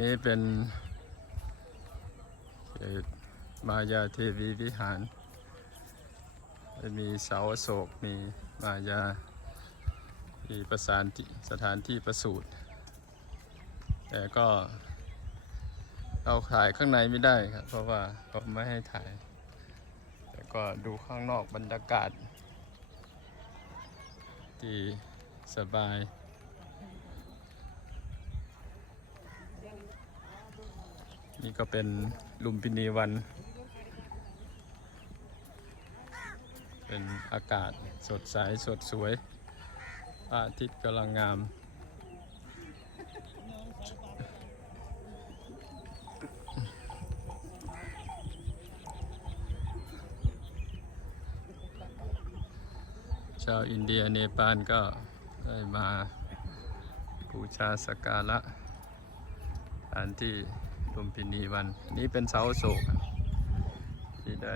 นี่เป็นเขตมายาเทวีวิหาร มีเสาโศกมีมายามีประสานที่สถานที่ประสูติแต่ก็เราถ่ายข้างในไม่ได้ครับ เพราะว่าเขาไม่ให้ถ่าย แต่ก็ดูข้างนอกบรรยากาศ ที่สบาย นี่ก็เป็นลุมพินีวัน เป็นอากาศสดใสสดสวยพระอาทิตย์กำลังงามชาวอินเดียเนปาลก็ได้มาบูชาสักการะสถานที่ ลุมพินีวันนี้เป็นเสาโศกที่ได้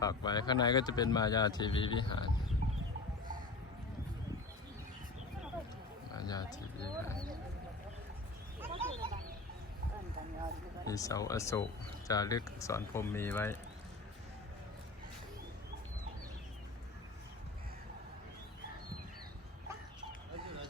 ปักไว้ข้างในก็จะเป็นมายาทีวีวิหาร มายาทีวีวิหารมีเสาอโศกจารึกอักษรพรมมีไว้